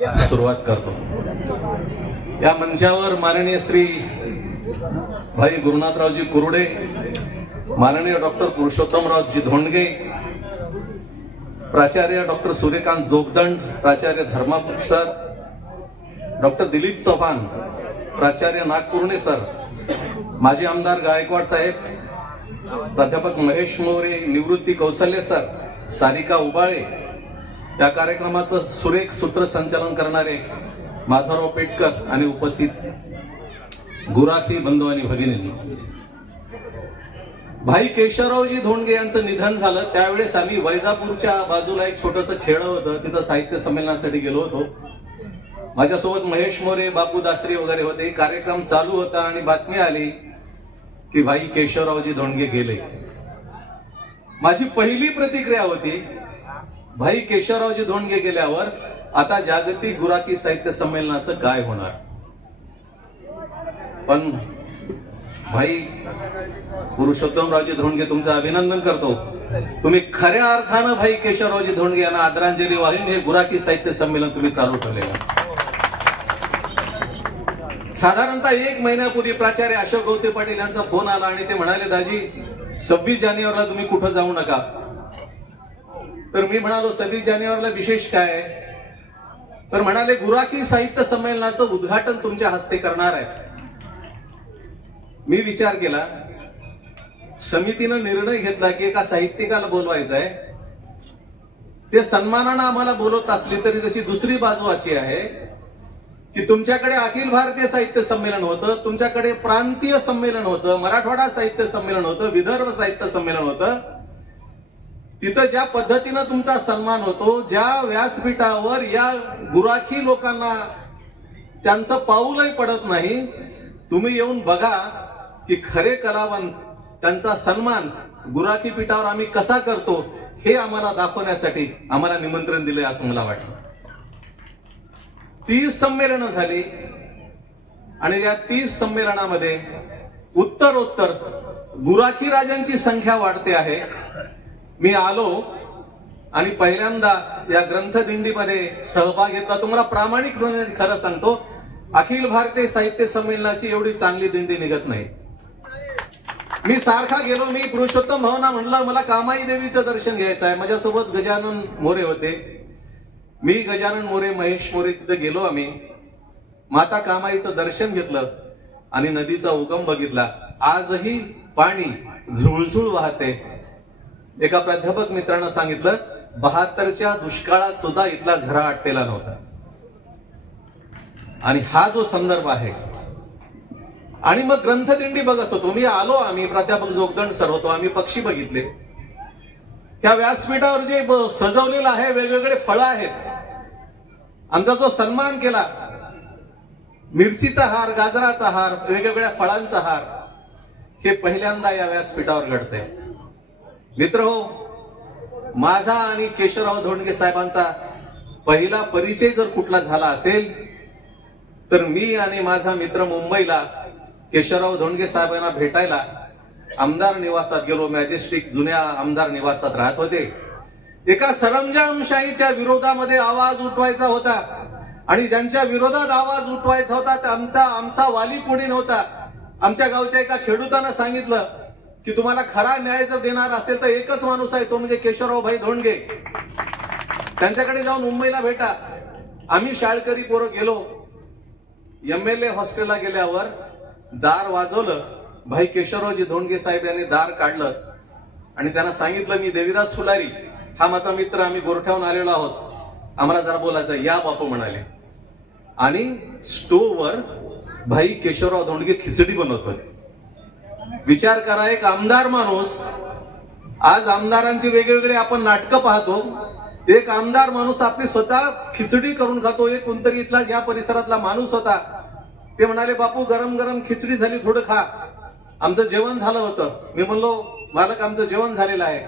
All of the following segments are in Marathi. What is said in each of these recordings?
सुरुवात करतो. या मंचावर माननीय श्री भाई गुरुनाथरावजी कुरुडे माननीय डॉक्टर पुरुषोत्तमरावजी धोंडगे प्राचार्य डॉक्टर सूर्यकांत जोगदंड प्राचार्य धर्मापुत सर डॉक्टर दिलीप चव्हाण प्राचार्य नागपूर्णे सर माजी आमदार गायकवाड साहेब प्राध्यापक महेश मोरे निवृत्ती कौशल्य सर सारिका उबाळे या कार्यक्रमाचं सुरेख सूत्रसंचालन करणारे माधवराव पेटकर आणि उपस्थित गुराखी बंधू आणि भगिनी भाई केशवरावजी धोंडगे यांचं निधन झालं. त्यावेळेस आम्ही वैजापूरच्या बाजूला एक छोटस खेळ होतं. तिथं साहित्य संमेलनासाठी गेलो होतो. माझ्यासोबत महेश मोरे बापू दासरी वगैरे होते. कार्यक्रम चालू होता आणि बातमी आली की भाई केशवरावजी धोंडगे गेले. माझी पहिली प्रतिक्रिया होती भाई केशवरावजी धोंडगे गेल्यावर आता जागतिक गुराखी साहित्य संमेलनाचं काय होणार? पण भाई पुरुषोत्तमरावजी धोंडगे तुमचं अभिनंदन करतो. तुम्ही खऱ्या अर्थानं भाई केशवरावजी धोंडगे यांना आदरांजली वाहिली हे गुराखी साहित्य संमेलन तुम्ही चालू ठेवलेलं साधारणतः एक महिन्यापूर्वी प्राचार्य अशोक गवते पाटील यांचा फोन आला आणि ते म्हणाले दाजी सव्वीस जानेवारीला तुम्ही कुठं जाऊ नका. तर मी म्हणालो सव्वीस जानेवारीला विशेष काय तर म्हणाले गुराखी साहित्य संमेलनाचं उद्घाटन तुमच्या हस्ते करणार आहे. मी विचार केला समितीनं निर्णय घेतला की एका साहित्यिकाला बोलवायचं आहे. ते सन्मानानं आम्हाला बोलवत असली तरी तशी दुसरी बाजू अशी आहे की तुमच्याकडे अखिल भारतीय साहित्य संमेलन होतं तुमच्याकडे प्रांतीय संमेलन होतं मराठवाडा साहित्य संमेलन होतं विदर्भ साहित्य संमेलन होतं. तिथं ज्या पद्धतीनं तुमचा सन्मान होतो ज्या व्यासपीठावर या गुराखी लोकांना त्यांचं पाऊलही पडत नाही तुम्ही येऊन बघा की खरे कलावंत त्यांचा सन्मान गुराखी पीठावर आम्ही कसा करतो हे आम्हाला दाखवण्यासाठी आम्हाला निमंत्रण दिले असं मला वाटतं. तीस संमेलनं झाली आणि या तीस संमेलनामध्ये उत्तरोत्तर गुराखी राजांची संख्या वाढते आहे. मी आलो आणि पहिल्यांदा या ग्रंथदिंडीमध्ये सहभाग घेतला. तुम्हाला प्रामाणिक खरं सांगतो अखिल भारतीय साहित्य संमेलनाची एवढी चांगली दिंडी निघत नाही. मी सारखा गेलो मी पुरुषोत्तम भावना म्हणलं मला कामाई देवीचं दर्शन घ्यायचं आहे. माझ्यासोबत गजानन मोरे होते. मी गजानन मोरे महेश मोरे तिथे गेलो आम्ही. माता कामाईचं दर्शन घेतलं आणि नदीचा उगम बघितला. आजही पाणी झुळझुळ वाहते. एका प्राध्यापक मित्रानं सांगितलं बहात्तरच्या दुष्काळात सुद्धा इथला झरा आटलेला नव्हता. आणि हा जो संदर्भ आहे आणि मग ग्रंथदिंडी बघत होतो. मी आलो आम्ही प्राध्यापक जोगदंड सर होतो आम्ही पक्षी बघितले. त्या व्यासपीठावर जे सजवलेलं आहे वेगवेगळे फळं आहेत. आमचा जो सन्मान केला मिरचीचा हार गाजराचा हार वेगवेगळ्या फळांचा हार हे पहिल्यांदा या व्यासपीठावर घडतंय. मित्र हो माझा आणि केशवराव धोंडगे साहेबांचा पहिला परिचय जर कुठला झाला असेल तर मी आणि माझा मित्र मुंबईला केशवराव धोंडगे साहेबांना भेटायला आमदार निवासात गेलो. मॅजेस्टिक जुन्या आमदार निवासात राहत होते. एका सरंजामशाहीच्या विरोधामध्ये आवाज उठवायचा होता आणि ज्यांच्या विरोधात आवाज उठवायचा होता आमचा आमचा वाली कोणी नव्हता. आमच्या गावच्या एका खेडूतानं सांगितलं की तुम्हाला खरा न्याय जर देणार असेल तर एकच माणूस आहे तो म्हणजे केशवराव भाई धोंडगे. त्यांच्याकडे जाऊन मुंबईला भेटा. आम्ही शाळकरी पोरं गेलो. एम एल ए हॉस्टेलला गेल्यावर दार वाजवलं. भाई केशवरावजी धोंडगे साहेब यांनी दार काढलं. आणि त्यांना सांगितलं मी देविदास फुलारी. हा माझा मित्र आम्ही गोरठ्याहून आलेलो आहोत. आम्हाला जरा बोलायचं या बापू म्हणाले. आणि स्टोववर भाई केशवराव धोंडगे खिचडी बनवत होते. विचार करा एक आमदार माणूस आज आमदारांची वेगवेगळे आपण नाटकं पाहतो एक आमदार माणूस आपली स्वतः खिचडी करून खातो एक कोणतरी इथला या परिसरातला माणूस होता ते म्हणाले बापू गरम गरम खिचडी झाली थोडं खा. आमचं जेवण झालं होतं. मी म्हणलो मालक आमचं जेवण झालेलं आहे.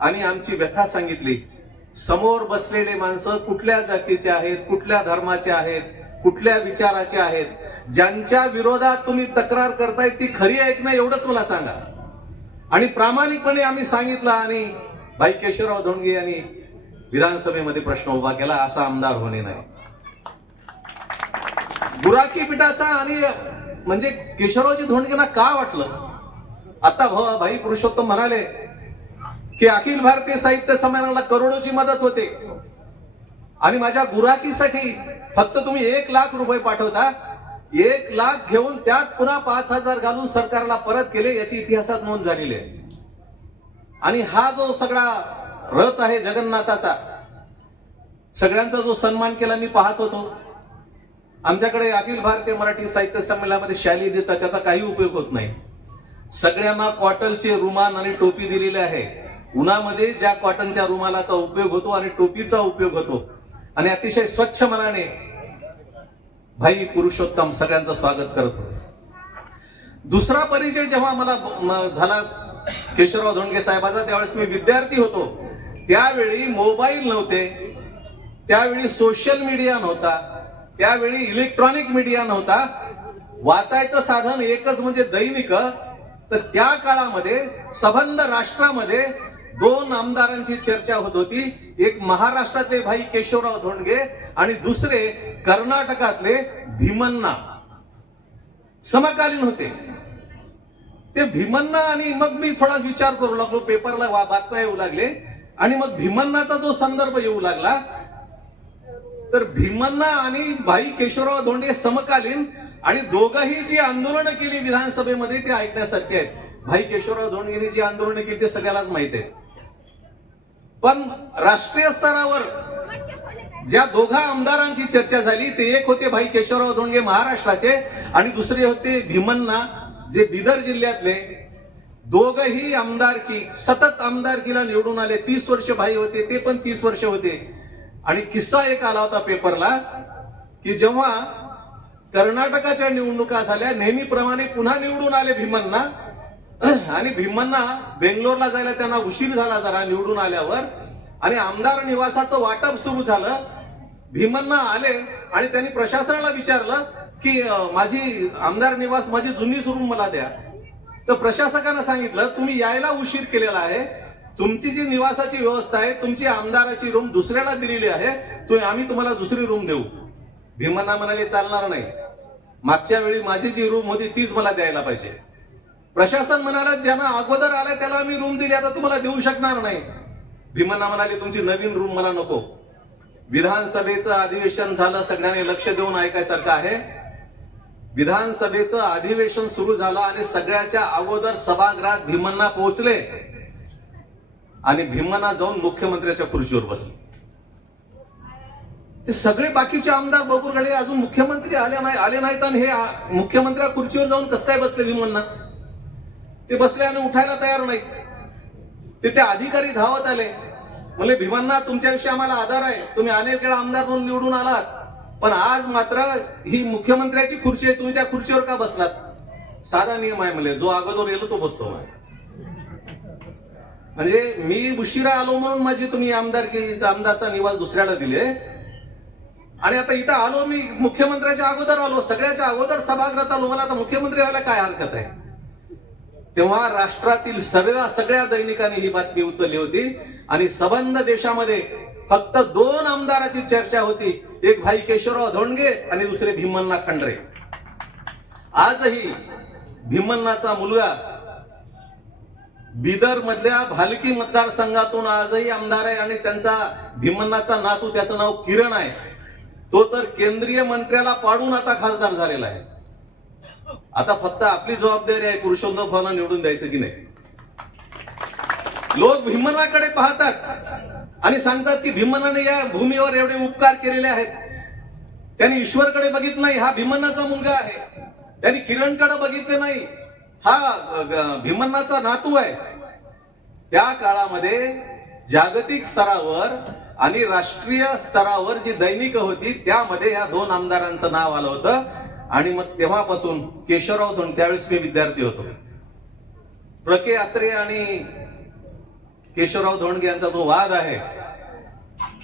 आणि आमची व्यथा सांगितली. समोर बसलेले माणसं कुठल्या जातीचे आहेत कुठल्या धर्माचे आहेत कुठल्या विचाराचे आहेत? ज्यांच्या विरोधात तुम्ही तक्रार करताय ती खरी आहे की नाही एवढंच मला सांगा. आणि प्रामाणिकपणे आम्ही सांगितलं आणि भाई केशवराव धोंडगे यांनी विधानसभेमध्ये प्रश्न उभा केला असा आमदार होणे नाही. गुराखी पिठाचा आणि म्हणजे केशवरावजी धोंडगेंना का वाटलं? आता भाई पुरुषोत्तम म्हणाले की अखिल भारतीय साहित्य संमेलनाला करोडोची मदत होते. आणि माझ्या गुराखीसाठी फक्त तुम्ही एक लाख रुपये पाठवता. एक लाख घेऊन त्यात पुन्हा पाच हजार घालून सरकारला परत केले याची इतिहासात नोंद झालेली आहे. आणि हा जो सगळा रथ आहे जगन्नाथाचा सगळ्यांचा जो सन्मान केला मी पाहत होतो. आमच्याकडे अखिल भारतीय मराठी साहित्य संमेलनामध्ये शाली देतात त्याचा काही उपयोग होत नाही. सगळ्यांना कॉटनचे रुमाल आणि टोपी दिलेली आहे. उन्हामध्ये ज्या कॉटनच्या रुमालाचा उपयोग होतो आणि टोपीचा उपयोग होतो. आणि अतिशय स्वच्छ मनाने भाई पुरुषोत्तम सगळ्यांचं स्वागत करत होते. दुसरा परिचय जेव्हा मला झाला केशवराव धोंडगे साहेबाचा त्यावेळेस मी विद्यार्थी होतो. त्यावेळी मोबाईल नव्हते त्यावेळी सोशल मीडिया नव्हता त्यावेळी इलेक्ट्रॉनिक मीडिया नव्हता. वाचायचं साधन एकच म्हणजे दैनिक. तर त्या काळामध्ये सबंध राष्ट्रामध्ये दोन आमदारांची चर्चा होत होती. एक महाराष्ट्रातले भाई केशवराव धोंडगे आणि दुसरे कर्नाटकातले भीमन्ना. समकालीन होते. ते भीमन्ना आणि मग मी थोडा विचार करू लागलो पेपरला बातम्या येऊ लागले आणि मग भीमन्नाचा जो संदर्भ येऊ लागला तर भीमन्ना आणि भाई केशवराव धोंडे समकालीन आणि दोघंही जी आंदोलनं केली विधानसभेमध्ये ते ऐकण्यासारखे आहेत. भाई केशवराव धोंडगेने जी आंदोलनं केली ते सगळ्यालाच माहीत आहे पण राष्ट्रीय स्तरावर ज्या दोघा आमदारांची चर्चा झाली ते एक होते भाई केशवराव धोंडगे महाराष्ट्राचे आणि दुसरे होते भीमन्ना जे बिदर जिल्ह्यातले. दोघही आमदारकी सतत आमदारकीला निवडून आले. तीस वर्ष भाई होते ते पण तीस वर्ष होते. आणि किस्सा एक आला होता पेपरला की जेव्हा कर्नाटकाच्या निवडणुका झाल्या नेहमीप्रमाणे पुन्हा निवडून आले भीमन्ना आणि भीमन्ना बेंगलोरला जायला त्यांना उशीर झाला जरा निवडून आल्यावर. आणि आमदार निवासाचं वाटप सुरू झालं. भीमन्ना आले आणि त्यांनी प्रशासनाला विचारलं की माझी आमदार निवास माझी जुनीच रूम मला द्या. तर प्रशासकानं सांगितलं तुम्ही यायला उशीर केलेला आहे. तुमची जी निवासाची व्यवस्था आहे तुमची आमदाराची रूम दुसऱ्याला दिलेली आहे. तुम्ही आम्ही तुम्हाला दुसरी रूम देऊ. भीमांना म्हणाले चालणार नाही. मागच्या वेळी माझी जी रूम होती तीच मला द्यायला पाहिजे. प्रशासन म्हणाला ज्यांना अगोदर आलं त्याला आम्ही रूम दिली आता तुम्हाला देऊ शकणार नाही. भीमन्ना म्हणाले तुमची नवीन रूम मला नको. विधानसभेचं अधिवेशन झालं सगळ्यांनी लक्ष देऊन ऐकायसारखं आहे. विधानसभेचं अधिवेशन सुरू झालं आणि सगळ्याच्या अगोदर सभागृहात भीमन्ना पोहोचले. आणि भीमन्ना जाऊन मुख्यमंत्र्याच्या खुर्चीवर बसले. ते सगळे बाकीचे आमदार बघून अजून मुख्यमंत्री आले नाही आले नाहीत आणि हे मुख्यमंत्र्या खुर्चीवर जाऊन कसं काय बसले भीमन्ना ते बसले आणि उठायला तयार नाही ते ते अधिकारी धावत आले. म्हणजे भीमांना तुमच्याविषयी आम्हाला आधार आहे. तुम्ही अनेक वेळा आमदार म्हणून निवडून आलात. पण आज मात्र ही मुख्यमंत्र्याची खुर्ची आहे. तुम्ही त्या खुर्चीवर का बसलात? साधा नियम आहे म्हणजे जो अगोदर येलो तो बसतो म्हणजे मी उशिरा आलो म्हणून माझी तुम्ही आमदारकीचा आमदारचा निवास दुसऱ्याला दिले. आणि आता इथं आलो मी मुख्यमंत्र्याच्या अगोदर आलो सगळ्याच्या अगोदर सभागृहात आलो. मला आता मुख्यमंत्री व्हायला काय हरकत आहे? तेव्हा राष्ट्रातील सगळ्या सगळ्या दैनिकांनी ही बातमी उचलली होती. आणि सबंध देशामध्ये फक्त दोन आमदाराची चर्चा होती. एक भाई केशवराव धोंडगे आणि दुसरे भीमन्ना खंडरे. आजही भीमन्नाचा मुलगा बिदर मधल्या भालकी मतदारसंघातून आजही आमदार आहे आणि त्यांचा भीमन्नाचा नातू त्याचं नाव किरण आहे. तो तर केंद्रीय मंत्र्याला पाडून आता खासदार झालेला आहे. आता फक्त आपली जबाबदारी आहे पुरुषोत्तम भावना निवडून द्यायचं की नाही? लोक भीमनाकडे पाहतात आणि सांगतात की भीमनाने या भूमीवर एवढे उपकार केलेले आहेत. त्यांनी ईश्वरकडे बघितलं नाही हा भीमन्नाचा मुलगा आहे. त्यांनी किरणकडे बघितले नाही हा अ, भीमन्नाचा नातू आहे. त्या काळामध्ये जागतिक स्तरावर आणि राष्ट्रीय स्तरावर जी दैनिक होती त्यामध्ये या दोन आमदारांचं नाव आलं होतं. आणि मग तेव्हापासून केशवराव धोंड त्यावेळेस मी विद्यार्थी होतो. प्रके अत्रे आणि केशवराव धोंडगे यांचा जो वाद आहे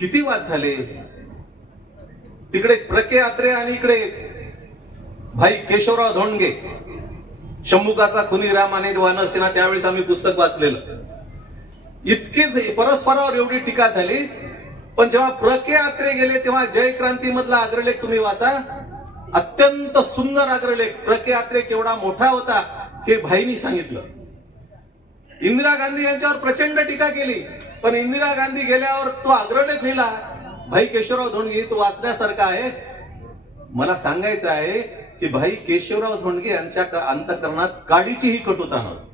किती वाद झाले? तिकडे प्रके अत्रे आणि इकडे भाई केशवराव धोंडगे शंभुकाचा खुनी राम आणि वानरसेना त्यावेळेस आम्ही पुस्तक वाचलेलं. इतकेच परस्परावर एवढी टीका झाली पण जेव्हा प्रके आत्रे गेले तेव्हा जय क्रांती मधला अग्रलेख तुम्ही वाचा अत्यंत सुंदर अग्रलेख प्रकयात्रे केवढा मोठा होता हे भाईनी सांगितलं. इंदिरा गांधी यांच्यावर प्रचंड टीका केली पण इंदिरा गांधी गेल्यावर तो अग्रलेख लिहिला भाई केशवराव धोंडगे तो वाचण्यासारखा आहे. मला सांगायचं आहे की भाई केशवराव धोंडगे यांच्या अंतकरणात काडीचीही कटुता नव्हती.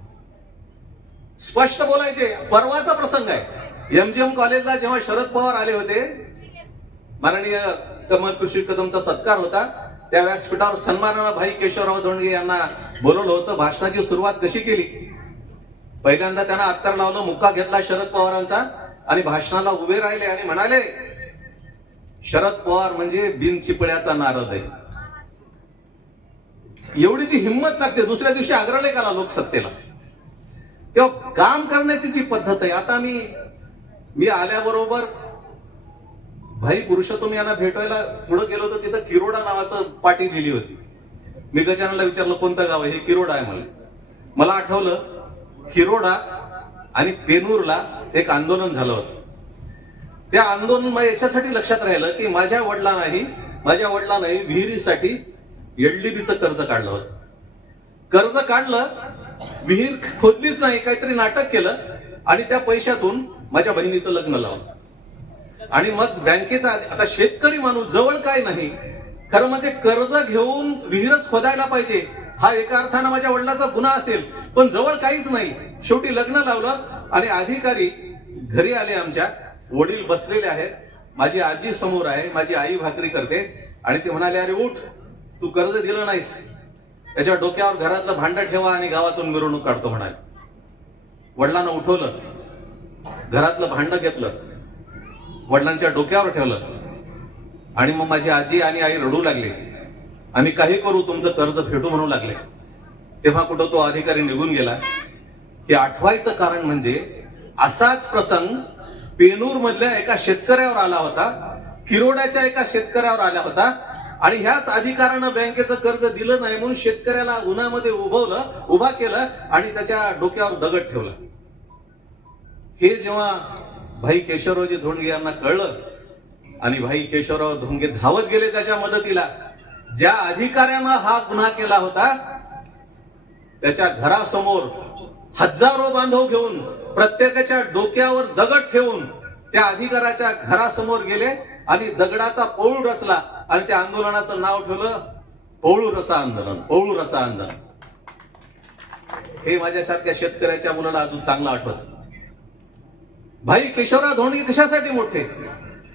स्पष्ट बोलायचे परवाचा प्रसंग आहे. एमजीएम कॉलेजला जेव्हा शरद पवार आले होते माननीय कमल कृषी कदमचा सत्कार होता त्या व्यासपीठावर सन्मानानं भाई केशवराव धोंडगे यांना बोलवलं होतं. भाषणाची सुरुवात कशी केली? पहिल्यांदा त्यांना अत्तर लावलं मुक्का घेतला शरद पवारांचा आणि भाषणाला उभे राहिले आणि म्हणाले शरद पवार म्हणजे बिनचिपळ्याचा नारद आहे. एवढी जी हिंमत लागते दुसऱ्या दिवशी आग्रह आला लोकसत्तेला. तेव्हा काम करण्याची जी पद्धत आहे आता मी मी आल्याबरोबर भाई पुरुषोत्तम यांना भेटायला पुढे गेलो तर तिथं किरोडा नावाचं पाटी दिली होती. मी गजानला विचारलं कोणतं गाव आहे? हे किरोडा आहे मला मला आठवलं किरोडा आणि पेनूरला एक आंदोलन झालं होतं. त्या आंदोलन याच्यासाठी लक्षात राहिलं की माझ्या वडिलांनाही माझ्या वडिलांनाही विहिरीसाठी एलडीबीचं कर्ज काढलं होतं. कर्ज काढलं विहीर खोदलीच नाही काहीतरी नाटक केलं आणि त्या पैशातून माझ्या बहिणीचं लग्न लावलं. आणि मग बँकेचा आता शेतकरी माणूस जवळ काय नाही खरं म्हणजे कर्ज घेऊन विहीरच खोदायला पाहिजे हा एका अर्थानं माझ्या वडिलाचा गुन्हा असेल. पण जवळ काहीच नाही. शेवटी लग्न लावलं आणि अधिकारी घरी आले आमच्या. वडील बसलेले आहेत. माझी आजी समोर आहे. माझी आई भाकरी करते. आणि ते म्हणाले अरे उठ तू कर्ज दिलं नाहीस. त्याच्या डोक्यावर घरातलं भांड ठेवा आणि गावातून मिरवणूक काढतो म्हणाले. वडिलांना उठवलं. घरातलं भांड घेतलं. वडिलांच्या डोक्यावर ठेवलं. आणि मग माझी आजी आणि आई रडू लागले. आम्ही काही करू तुमचं कर्ज फेडू म्हणू लागले. तेव्हा कुठं तो अधिकारी निघून गेला. हे आठवायचं कारण म्हणजे असाच प्रसंग पेनूर मधल्या एका शेतकऱ्यावर आला होता किरोड्याच्या एका शेतकऱ्यावर आला होता आणि ह्याच अधिकारानं बँकेचं कर्ज दिलं नाही म्हणून शेतकऱ्याला उन्हामध्ये उभवलं उभा केलं आणि त्याच्या डोक्यावर दगड ठेवला. हे जेव्हा भाई केशवरावजी धोंडगे यांना कळलं. आणि भाई केशवराव धोंडगे धावत गेले त्याच्या मदतीला. ज्या अधिकाऱ्यानं हा गुन्हा केला होता त्याच्या घरासमोर हजारो बांधव घेऊन प्रत्येकाच्या डोक्यावर दगड ठेवून त्या अधिकाऱ्याच्या घरासमोर गेले आणि दगडाचा पौळ रचला आणि त्या आंदोलनाचं नाव ठेवलं पौळू रसा आंदोलन पौळू रसा आंदोलन. हे माझ्यासारख्या शेतकऱ्याच्या मुलाला अजून चांगलं आठवत. भाई केशवराव धोंडगे कशासाठी मोठे?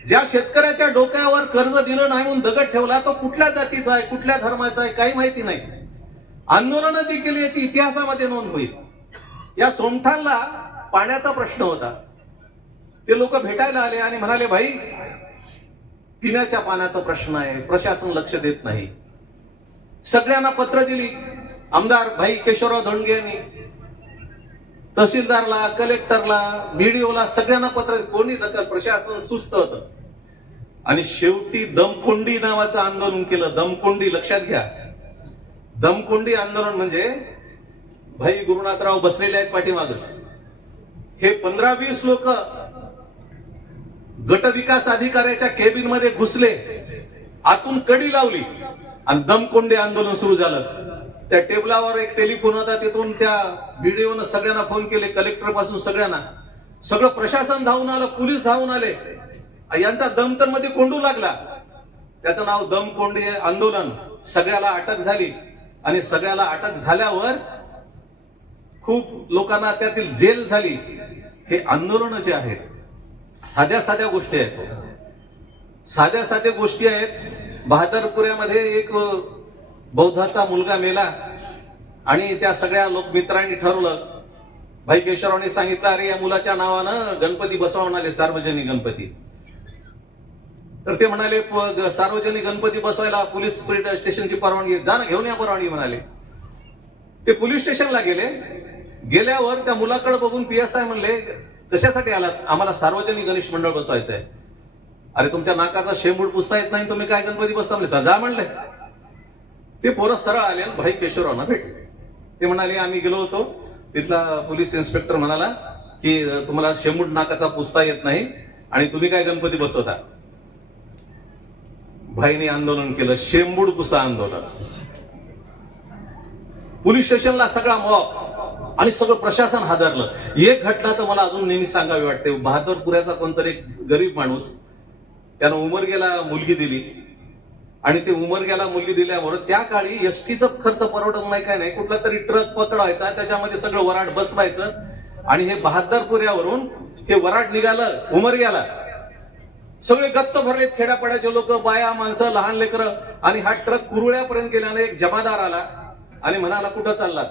ज्या शेतकऱ्याच्या डोक्यावर कर्ज दिलं नाही म्हणून दगड ठेवला तो कुठल्या जातीचा आहे कुठल्या धर्माचा आहे काही माहिती नाही. आंदोलनं जी केली याची इतिहासामध्ये नोंद होईल. या सोमठाणला पाण्याचा प्रश्न होता. ते लोक भेटायला आले आणि म्हणाले भाई पिण्याच्या पाण्याचा प्रश्न आहे प्रशासन लक्ष देत नाही. सगळ्यांना पत्र दिली. आमदार भाई केशवराव धोंडगे यांनी तहसीलदारला कलेक्टरला बीडीओला सगळ्यांना पत्र कोणी दखल? प्रशासन सुस्त होतं. आणि शेवटी दमकोंडी नावाचं आंदोलन केलं. दमकोंडी लक्षात घ्या. दमकोंडी आंदोलन म्हणजे भाई गुरुनाथराव बसलेले आहेत पाठीमाग. हे पंधरा वीस लोक गट विकास अधिकाऱ्याच्या केबिनमध्ये घुसले. आतून कडी लावली. आणि दमकोंडे आंदोलन सुरू झालं. त्या टेबलावर एक टेलिफोन होता तिथून त्या बीडीओनं सगळ्यांना फोन केले कलेक्टरपासून सगळ्यांना. सगळं प्रशासन धावून आलं पोलीस धावून आले. यांचा दम तर मध्ये कोंडू लागला. त्याचं नाव दमकोंडी आंदोलन. सगळ्याला अटक झाली. आणि सगळ्याला अटक झाल्यावर खूप लोकांना त्यातील जेल झाली. हे आंदोलन जे आहेत साध्या साध्या गोष्टी आहेत. साध्या साध्या गोष्टी आहेत. बहादरपुऱ्यामध्ये एक बौद्धाचा मुलगा मेला आणि त्या सगळ्या लोकमित्रांनी ठरवलं. भाई केशवरावने सांगितलं अरे या मुलाच्या नावानं गणपती बसवा आले सार्वजनिक गणपती. तर ते म्हणाले सार्वजनिक गणपती बसवायला पोलीस स्टेशनची परवानगी आहे. जा ना घेऊन या परवानगी म्हणाले. ते पोलीस स्टेशनला गेले. गेल्यावर त्या मुलाकडे बघून पी एस आय म्हणले कशासाठी आलात? आम्हाला सार्वजनिक गणेश मंडळ बसवायचं आहे अरे तुमच्या नाकाचा शेंबूड पुसता येत नाही तुम्ही काय गणपती बसता म्हणले जा म्हणले. ते पोरं सरळ आले आणि भाई केशवरावना भेटले. ते म्हणाले आम्ही गेलो होतो. तिथला पोलीस इन्स्पेक्टर म्हणाला की तुम्हाला शेंबूड नाकाचा पुसता येत नाही आणि तुम्ही काय गणपती बसवता? भाईने आंदोलन केलं शेंबूड पुसा आंदोलन. पोलीस स्टेशनला सगळा मॉब आणि सगळं प्रशासन हादरलं. एक घटना तर मला अजून नेहमी सांगावी वाटते. बहादरपुऱ्याचा कोणतरी एक गरीब माणूस त्यानं उमरगेला मुलगी दिली. आणि ते उमरग्याला मुली दिल्यावर त्या काळी एसटीचा खर्च परवडत नाही काय नाही. कुठला तरी ट्रक पकडायचा त्याच्यामध्ये सगळं वराड बसवायचं. आणि हे बहादरपुऱ्यावरून हे वराड निघालं उमरग्याला. सगळे गच्च भरलेत खेड्यापाड्याचे लोक बाया माणसं लहान लेकरं. आणि हा ट्रक कुरुळ्यापर्यंत गेल्याने एक जमादार आला आणि म्हणाला कुठं चाललात?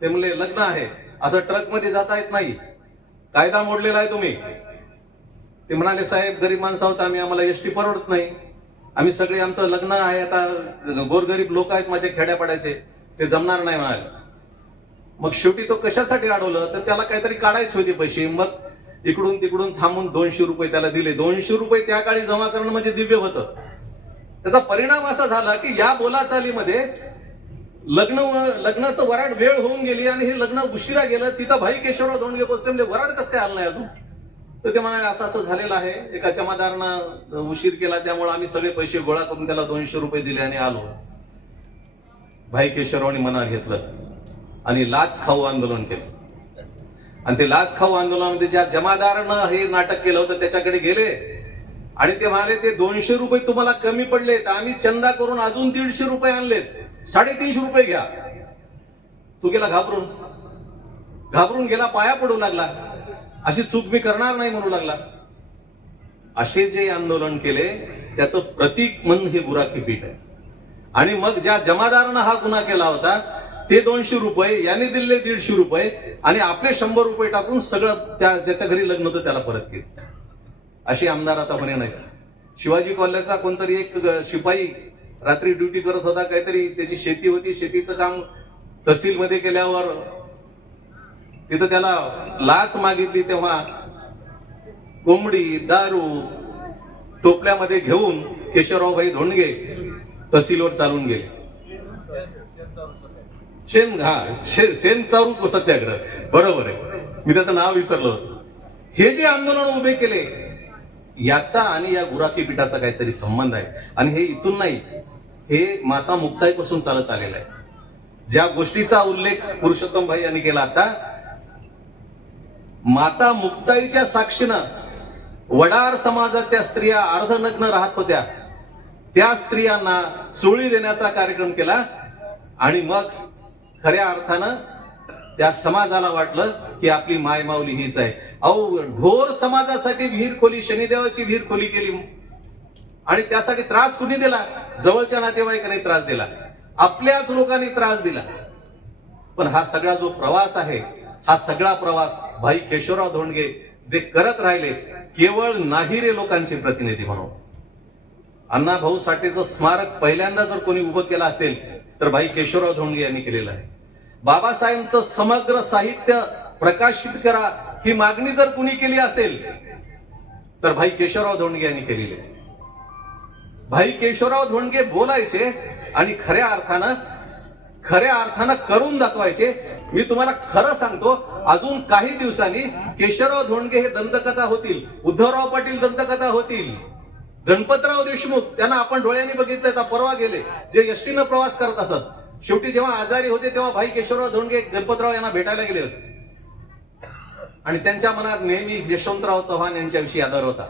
ते म्हणले लग्न आहे. असं ट्रकमध्ये जाता येत नाही. कायदा मोडलेला आहे तुम्ही. ते म्हणाले साहेब गरीब माणसं आहोत आम्ही आम्हाला एसटी परवडत नाही. आम्ही सगळे आमचं लग्न आहे आता गोरगरीब लोक आहेत माझे खेड्यापाड्याचे ते जमणार नाही म्हणाले. मग शेवटी तो कशासाठी अडवलं? तर त्याला काहीतरी काढायचे होते पैसे. मग इकडून तिकडून थांबून दोनशे रुपये त्याला दिले. दोनशे रुपये त्या काळी जमा करणं म्हणजे दिव्य होतं. त्याचा परिणाम असा झाला की या बोलाचालीमध्ये लग्न लग्नाचं वराड वेळ होऊन गेली आणि हे लग्न उशिरा गेलं. तिथं भाई केशवराव धोंडगे पोचले. म्हणजे वराड कसं काय आलं नाही अजून? तर ते म्हणाले असं असं झालेलं आहे. एका जमादारनं उशीर केला त्यामुळे आम्ही सगळे पैसे गोळा करून त्याला दोनशे रुपये दिले आणि आलो. भाई केशवरावांनी मना घेतलं आणि लाच खाऊ आंदोलन केलं. आणि ते लाच खाऊ आंदोलनामध्ये ज्या जमादारनं हे नाटक केलं होतं त्याच्याकडे गेले. आणि ते म्हणाले ते दोनशे रुपये तुम्हाला कमी पडले तर आम्ही चंदा करून अजून दीडशे रुपये आणलेत. साडेतीनशे रुपये घ्या. तू गेला घाबरून. घाबरून गेला पाया पडू लागला. अशी चूक मी करणार नाही म्हणू लागला. असे जे आंदोलन केले त्याचं प्रतीक म्हणून हे गुराखी पीठ आहे. आणि मग ज्या जमादारानं हा गुन्हा केला होता ते दोनशे रुपये यांनी दिले दीडशे रुपये आणि आपले शंभर रुपये टाकून सगळं त्या ज्याच्या घरी लग्न होतं त्याला परत केलं. अशी आमदार आता म्हणे नाही. शिवाजी कॉलेजचा कोणतरी एक शिपाई रात्री ड्युटी करत होता काहीतरी त्याची शेती होती शेतीचं काम तहसीलमध्ये केल्यावर तिथं त्याला लाच मागितली तेव्हा कोंबडी दारू टोपल्यामध्ये घेऊन केशवरावभाई धोंडगे तहसीलवर चालून गेले. शेण हा शे- चारू सत्याग्रह बरोबर आहे. मी त्याचं नाव विसरलो होतो. हे जे आंदोलन उभे केले याचा आणि या गुराखी पीठाचा काहीतरी संबंध आहे. आणि हे इथून नाही हे माता मुक्ताईपासून चालत आलेलं आहे. ज्या गोष्टीचा उल्लेख पुरुषोत्तम भाई यांनी केला आता माता मुक्ताईच्या साक्षीनं वडार समाजाच्या स्त्रिया अर्धनग्न राहत होत्या. त्या स्त्रियांना चोळी देण्याचा कार्यक्रम केला आणि मग खऱ्या अर्थानं त्या समाजाला वाटलं की आपली माय माऊली हीच आहे. अहो ढोर समाजासाठी विहीर खोली शनिदेवाची विहीर खोली केली. आणि त्यासाठी त्रास कुणी दिला? जवळच्या नातेवाईकांनी त्रास दिला. आपल्याच लोकांनी त्रास दिला. पण हा सगळा जो प्रवास आहे हा सगळा प्रवास भाई केशवराव धोंडगे ते करत राहिले केवळ नाहिरे लोकांचे प्रतिनिधी म्हणून. अण्णा भाऊ साठेचं स्मारक पहिल्यांदा जर कोणी उभं केलं असेल तर भाई केशवराव धोंडगे यांनी केलेलं आहे. बाबासाहेबांचं समग्र साहित्य प्रकाशित करा ही मागणी जर कुणी केली असेल तर भाई केशवराव धोंडगे यांनी केलेली आहे. भाई केशवराव धोंडगे बोलायचे आणि खऱ्या अर्थानं खऱ्या अर्थानं करून दाखवायचे मी तुम्हाला खरं सांगतो अजून काही दिवसांनी केशवराव धोंडगे हे दंतकथा होतील उद्धवराव पाटील दंतकथा होतील. गणपतराव देशमुख त्यांना आपण डोळ्यांनी बघितलं आता परवा गेले जे एसटीनं प्रवास करत असत. शेवटी जेव्हा आजारी होते तेव्हा भाई केशवराव धोंडगे गणपतराव यांना भेटायला गेले होते. आणि त्यांच्या मनात नेहमी यशवंतराव चव्हाण यांच्याविषयी आदर होता.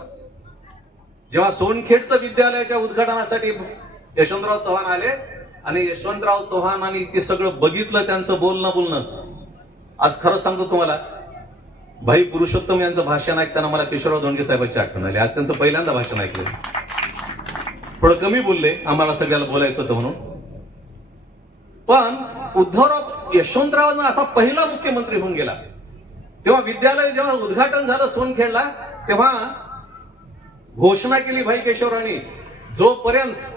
जेव्हा सोनखेडचं विद्यालयाच्या उद्घाटनासाठी यशवंतराव चव्हाण आले आणि यशवंतराव चव्हाणांनी ते सगळं बघितलं त्यांचं बोलणं बोलणं. आज खरंच सांगतो तुम्हाला भाई पुरुषोत्तम यांचं भाषण ऐकताना मला केशवराव धोंडगे साहेबांची आठवण आली. आज त्यांचं पहिल्यांदा भाषण ऐकलं. थोडं कमी बोलले आम्हाला सगळ्याला बोलायचं होतं म्हणून. पण उद्धवराव यशवंतराव असा पहिला मुख्यमंत्री होऊन गेला. तेव्हा विद्यालय जेव्हा उद्घाटन झालं सोनखेडला तेव्हा घोषणा केली भाई केशवरावनी जोपर्यंत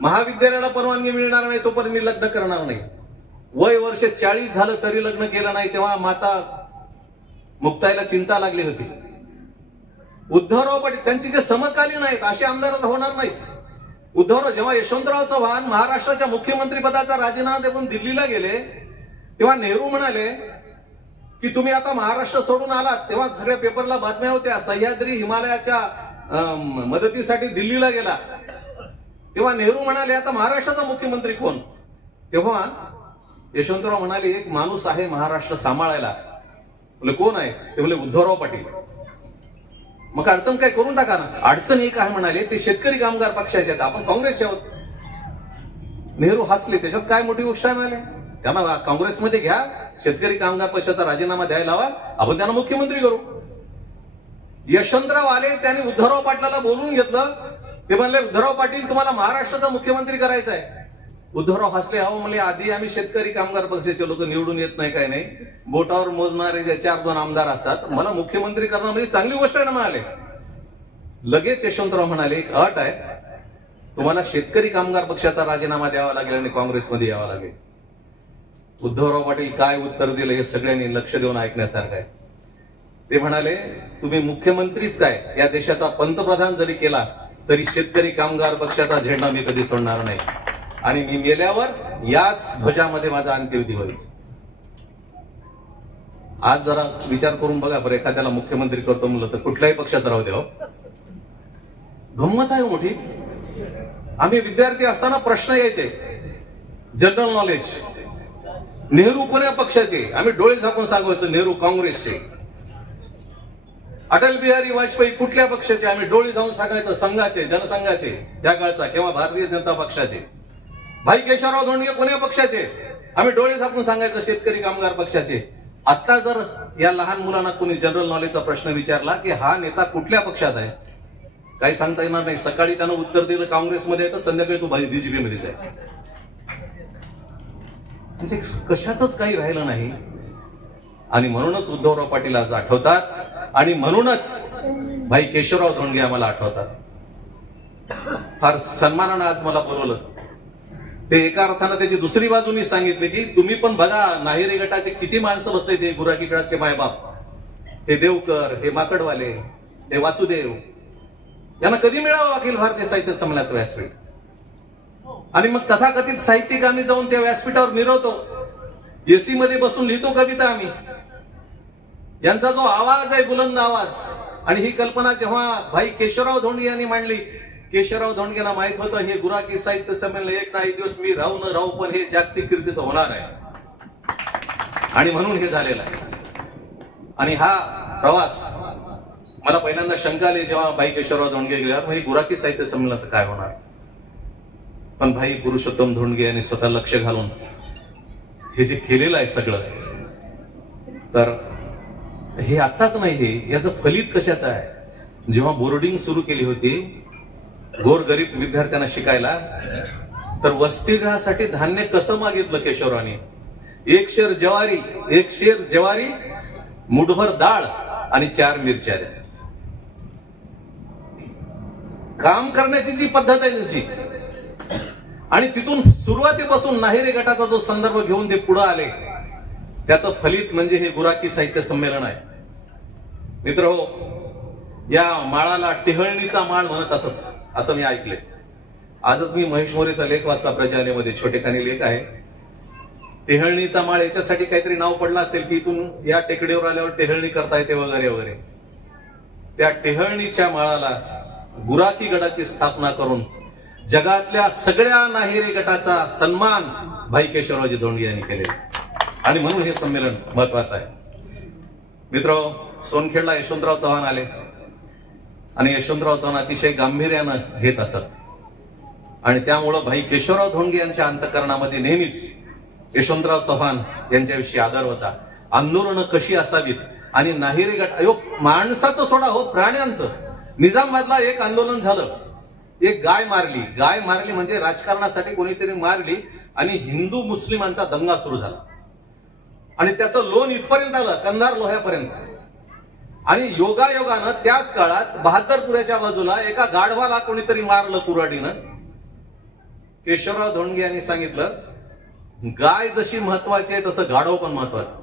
महाविद्यालयाला परवानगी मिळणार नाही तोपर्यंत मी लग्न करणार नाही. वय वर्ष चाळीस झालं तरी लग्न केलं नाही तेव्हा माता मुक्ताईला चिंता लागली होती. उद्धवराव पाटील त्यांची जे समकालीन आहेत असे आमदार होणार नाहीत उद्धवराव जेव्हा यशवंतराव चव्हाण महाराष्ट्राच्या मुख्यमंत्री पदाचा राजीनामा देऊन दिल्लीला गेले तेव्हा नेहरू म्हणाले की तुम्ही आता महाराष्ट्र सोडून आलात. तेव्हा सगळ्या पेपरला बातम्या होत्या सह्याद्री हिमालयाच्या मदतीसाठी दिल्लीला गेला. तेव्हा नेहरू म्हणाले आता महाराष्ट्राचा मुख्यमंत्री कोण? तेव्हा यशवंतराव म्हणाले एक माणूस आहे महाराष्ट्र सांभाळायला. बोले कोण आहे? ते बोले उद्धवराव पाटील. मग अडचण काय करून टाका ना. अडचण एक आहे म्हणाले ते शेतकरी कामगार पक्षाचे आहेत आपण काँग्रेसचे आहोत. नेहरू हसले त्याच्यात काय मोठी गोष्ट आहे म्हणाले? त्यांना काँग्रेसमध्ये घ्या शेतकरी कामगार पक्षाचा राजीनामा द्यायला हवा आपण त्यांना मुख्यमंत्री करू. यशवंतराव आले त्यांनी उद्धवराव पाटलाला बोलून घेतलं ते म्हणले उद्धवराव पाटील तुम्हाला महाराष्ट्राचा मुख्यमंत्री करायचा आहे. उद्धवराव हसले अहो म्हणले आधी आम्ही शेतकरी कामगार पक्षाचे लोक निवडून येत नाही काय नाही. बोटावर मोजणारे जे चार दोन आमदार असतात मला मुख्यमंत्री करणं म्हणजे चांगली गोष्ट आहे ना म्हणाले. लगेच यशवंतराव म्हणाले एक अट आहे. तुम्हाला शेतकरी कामगार पक्षाचा राजीनामा द्यावा लागेल आणि काँग्रेसमध्ये यावा लागेल. उद्धवराव पाटील काय उत्तर दिलं हे सगळ्यांनी लक्ष देऊन ऐकण्यासारखं आहे. ते म्हणाले तुम्ही मुख्यमंत्रीच काय? या देशाचा पंतप्रधान जरी केला तरी शेतकरी कामगार पक्षाचा झेंडा मी कधी सोडणार नाही. आणि मी मेल्यावर याच ध्वजामध्ये माझा अंत्यविधी होईल. आज जरा विचार करून बघा बरं एखाद्याला मुख्यमंत्री करतो म्हणलं तर कुठल्याही पक्षाचा राहू द्या हो. गंमत आहे हो मोठी. आम्ही विद्यार्थी असताना प्रश्न यायचे. जनरल नॉलेज नेहरू कोण्या पक्षाचे? आम्ही डोळे झाकून सांगायचो नेहरू काँग्रेसचे. अटल बिहारी वाजपेयी कुठल्या पक्षाचे? आम्ही डोळे जाऊन सांगायचं संघाचे जनसंघाचे. त्या काळचा किंवा भारतीय जनता पक्षाचे? भाई केशवराव धोंडगे कोण्या पक्षाचे? आम्ही डोळे झाकून सांगायचं शेतकरी कामगार पक्षाचे. आता जर या लहान मुलांना कोणी जनरल नॉलेजचा प्रश्न विचारला की हा नेता कुठल्या पक्षात आहे? काही सांगता येणार नाही. सकाळी त्यानं उत्तर दिलं काँग्रेसमध्ये तर संध्याकाळी तू बीजेपी मध्येच आहे. म्हणजे कशाच काही राहिलं नाही. आणि म्हणूनच उद्धवराव पाटील आज आठवतात आणि म्हणूनच भाई केशवराव धोंडगे आम्हाला आठवतात. फार सन्मानानं आज मला बोलवलं. ते एका अर्थानं त्याची दुसरी बाजू मी सांगितली की तुम्ही पण बघा नाहिरे गटाचे किती माणसं बसले ते गुराकी गटाचे मायबाप. हे देवकर हे माकडवाले हे वासुदेव. यांना कधी मिळावं अखिल भारतीय साहित्य संमेलनाचं व्यासपीठ? आणि मग तथाकथित साहित्यिक आम्ही जाऊन त्या व्यासपीठावर मिरवतो. एसी मध्ये बसून लिहितो कविता आम्ही. यांचा जो आवाज आहे बुलंद आवाज आणि ही कल्पना जेव्हा भाई केशवराव धोंडगे यांनी मांडली केशवराव धोंडगेला माहीत होतं हे गुराकी साहित्य संमेलन एक ना एक दिवस मी राहू न राहू पण हे जागतिक कीर्तीचं होणार आहे. आणि म्हणून हे झालेलं आहे. आणि हा प्रवास मला पहिल्यांदा शंका आली जेव्हा भाई केशवराव धोंडगे गेल्यावर हे गुराकी साहित्य संमेलनाचं काय होणार? पण भाई पुरुषोत्तम धोंडगे यांनी स्वतः लक्ष घालून हे जे केलेलं आहे सगळं तर हे आत्ताच नाही हे याचं फलित कशाचं आहे? जेव्हा बोर्डिंग सुरू केली होती गोरगरीब विद्यार्थ्यांना शिकायला तर वसतिगृहासाठी धान्य कसं मागितलं केशवरावांनी? एक शेर ज्वारी एक शेर ज्वारी मुठभर डाळ आणि चार मिरच्या काम करण्याची जी पद्धत आहे त्यांची आणि तिथून सुरुवातीपासून नाहिरे गटाचा जो संदर्भ घेऊन ते पुढे आले त्याचं फलित म्हणजे हे गुराकी साहित्य संमेलन आहे. मित्र हो या माळाला टिहळणीचा माळ म्हणत असत असं मी ऐकले आजच मी महेश मोरेचा लेख वाचला प्रजालेमध्ये छोटेखानी लेख आहे. टेहळणीचा माळ याच्यासाठी काहीतरी नाव पडलं असेल की इथून या टेकडीवर आल्यावर टेहळणी करता येते वगैरे वगैरे. त्या टेहळणीच्या माळाला गुराकी गटाची स्थापना करून जगातल्या सगळ्या नाहिरे गटाचा सन्मान भाई केशवरावजी धोंडगे यांनी केले आणि म्हणून हे संमेलन महत्वाचं आहे. मित्र सोनखेडला यशवंतराव चव्हाण आले. आणि यशवंतराव चव्हाण अतिशय गांभीर्यानं घेत असत. आणि त्यामुळं भाई केशवराव धोंडगे यांच्या अंतकरणामध्ये नेहमीच यशवंतराव चव्हाण यांच्याविषयी आदर होता. आंदोलनं कशी असावीत? आणि नाहिरी गट अयो माणसाचं सोडा हो प्राण्यांचं. निजामाबादला एक आंदोलन झालं. एक गाय मारली. गाय मारली म्हणजे राजकारणासाठी कोणीतरी मारली आणि हिंदू मुस्लिमांचा दंगा सुरू झाला. आणि त्याचं लोन इथपर्यंत आलं कंधार लोह्यापर्यंत. आणि योगायोगानं त्याच काळात बहादरपुऱ्याच्या बाजूला एका गाढवाला कोणीतरी मारलं कुराडीनं केशवराव धोंडगे यांनी सांगितलं गाय जशी महत्वाची आहे तसं गाढव पण महत्वाचं.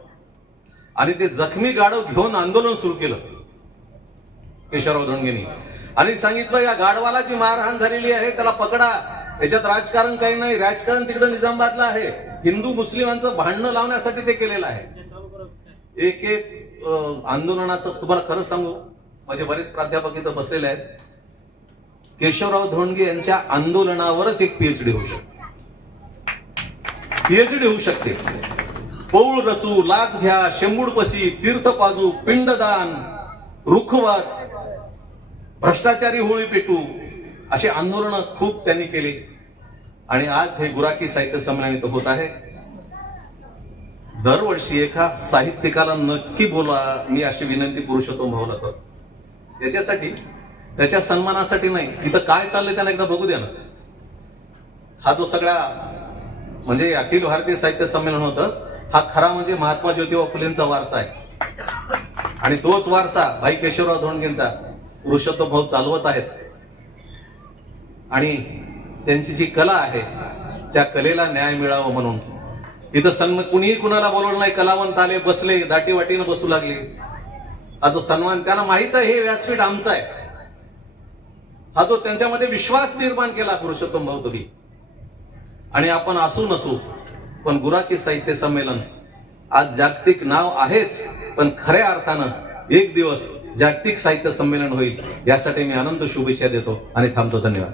आणि ते जखमी गाढव घेऊन आंदोलन सुरू केलं केशवराव धोंडगेनी. आणि सांगितलं या गाढवाला जी मारहाण झालेली आहे त्याला पकडा. याच्यात राजकारण काही नाही. राजकारण तिकडं निजामबादला आहे. हिंदू मुस्लिमांचं भांडणं लावण्यासाठी ते केलेलं आहे. एक एक आंदोलनाचं तुम्हाला खरंच सांगू माझे बरेच प्राध्यापक इथं बसलेले आहेत. केशवराव धोंडगे यांच्या आंदोलनावरच एक पीएचडी होऊ शकते. पीएचडी होऊ शकते. पौळ रचू लाच घ्या शेंबूडपसी तीर्थ पाजू पिंडदान रुखवात भ्रष्टाचारी होळी पेटू अशी आंदोलनं खूप त्यांनी केली. आणि आज हे गुराखी साहित्य संमेलन इथं होत आहे. दरवर्षी एका साहित्यिकाला नक्की बोला मी अशी विनंती पुरुषोत्तम भाऊला करतो याच्यासाठी त्याच्या सन्मानासाठी नाही इथं काय चाललंय त्यांना एकदा बघू द्या ना. हा जो सगळा म्हणजे अखिल भारतीय साहित्य संमेलन होतं हा खरा म्हणजे महात्मा ज्योतिबा फुलेंचा वारसा आहे. आणि तोच वारसा भाई केशवराव धोंडगेंचा पुरुषोत्तम भाऊ चालवत आहेत. आणि त्यांची जी कला आहे त्या कलेला न्याय मिळावा म्हणून. इथं सन्मान कुणीही कुणाला बोलवलं नाही कलावंत आले बसले दाटी वाटीनं बसू लागले. हा जो सन्मान त्यांना माहीत आहे हे व्यासपीठ आमचं आहे. हा जो त्यांच्यामध्ये विश्वास निर्माण केला पुरुषोत्तम भाऊ तुम्ही. आणि आपण असू नसू पण गुराखी साहित्य संमेलन आज जागतिक नाव आहेच पण खऱ्या अर्थानं एक दिवस जागतिक साहित्य संमेलन होईल यासाठी मी अनंत शुभेच्छा देतो आणि थांबतो. धन्यवाद.